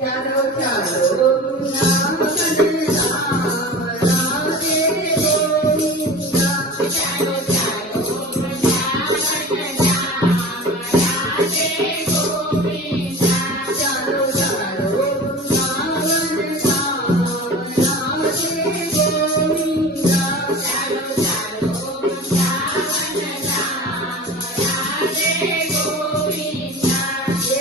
ચાલો ચાલો નામ કને રામ રાધે ગોવિંદા ચાલો ચાલો વૃંદાવન ધામ રાધે ગોવિંદા ચાલો ચાલો વૃંદાવન ધામ રાધે ગોવિંદા ચાલો ચાલો વૃંદાવન ધામ રાધે ગોવિંદા હે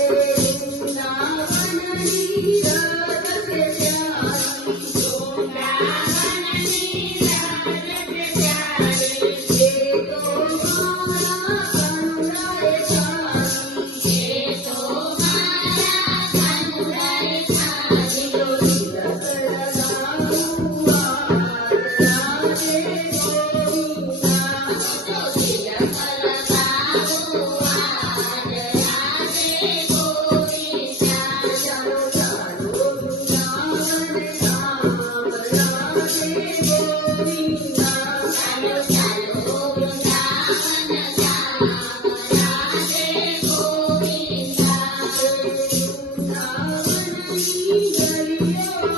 વૃંદાવનની રાત કે પ્યારી વૃંદાવનની રાત કે પ્યારી એ તો મારા કનુડાએ ખારી એ તો મારા કનુડાએ ખારી લો તિલક લગાવું રાધે ગોવિંદા તો તિલક લગાવું રાધે ગોવિંદા ચાલો ચાલો વૃંદાવન ધામ રાધે ગોવિંદા ચાલો ચાલો વૃંદાવન ધામ રાધે ગોવિંદા વૃંદાવનની ગલીઓ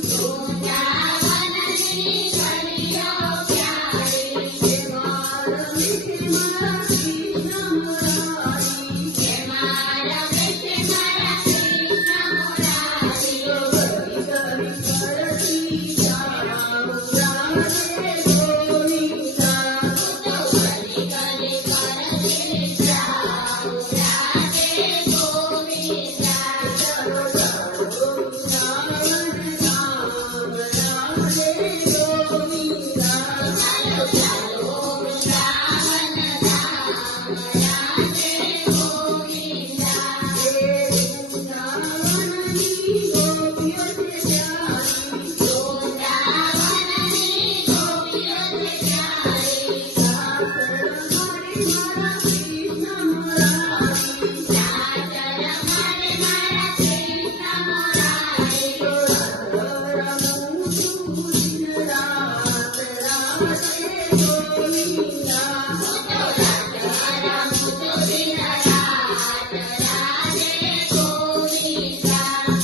પ્યારી વૃંદાવનની ગલીઓ પ્યારી એમાં રમે છે મારા કૃષ્ણ મુરારી એમાં રમે છે મારા કૃષ્ણ મુરારી લો ગલી ગલી કરતી જાઉં રાધે ગોવિંદા તો ગલી ગલી કરતી જાઉં રાધે ગોવિંદા ચાલો ચાલો વૃંદાવન ધામ રાધે ગોવિંદા ચાલો ચાલો વૃંદાવન ધામ રાધે ગોવિંદા હે વૃંદાવનની ગોપીઓ છે પ્યારી વૃંદાવનની ગોપીઓ છે પ્યારી ચાચર મારે મારા કૃષ્ણ મુરારી ચાચર મારે મારા કૃષ્ણ મુરારી લો રાત રમું છું દિન રાત રાધે ગોવિંદા તો રાત રમું છું દિન રાત રાધે ગોવિંદા ચાલો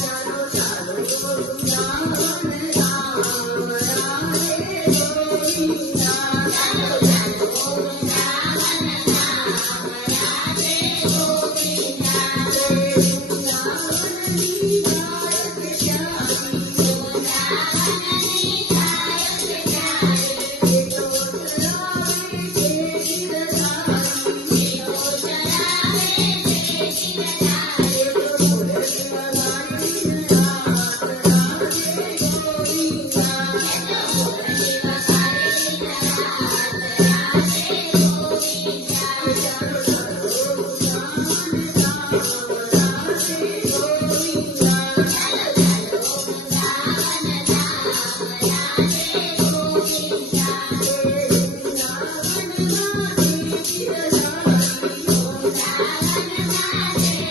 ચાલો વૃંદાવન ધામ રાધે ગોવિંદા ચાલો ચાલો વૃંદાવન ધામ રાધે ગોવિંદા હે વૃંદાવનની ગાય કે પ્યારી વૃંદાવનની ગાય કે પ્યારી એ તો ચરાવે છે ગિરધારી એ તો ચરાવે છે ગિરધારી એ તો બોલે વગાડી દિન રાત રાધે ગોવિંદા એ તો બોલે વગાડી દિન રાત રાધે ગોવિંદા ચાલો ચાલો વૃંદાવન ધામ રાધે ગોવિંદા ચાલો ચાલો વૃંદાવન ધામ રાધે ગોવિંદા હે વૃંદાવનમાં છે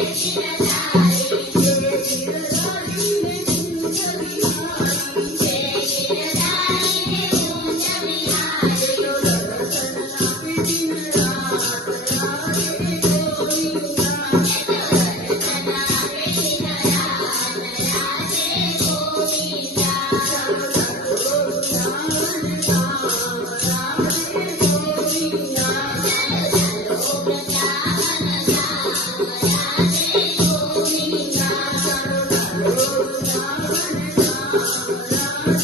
ગિરધારી વૃંદાવનમાં છે ગિરધારી હે ગિરધારીને કુંજ વિહારી હે ગિરધારીને કુંજ વિહારી લો દર્શન આપે દિન રાત રાધે ગોવિંદા એ તો દર્શન આપે દિન રાત રાધે ગોવિંદા ચાલો ચાલો વૃંદાવન ધામ રાધે ગોવિંદા ચાલો ચાલો વૃંદાવન ધામ રાધે ગોવિંદા ચાલો ચાલો વૃંદાવન ધામ રાધે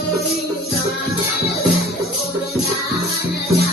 ગોવિંદા ચાલો ચાલો વૃંદાવન ધામ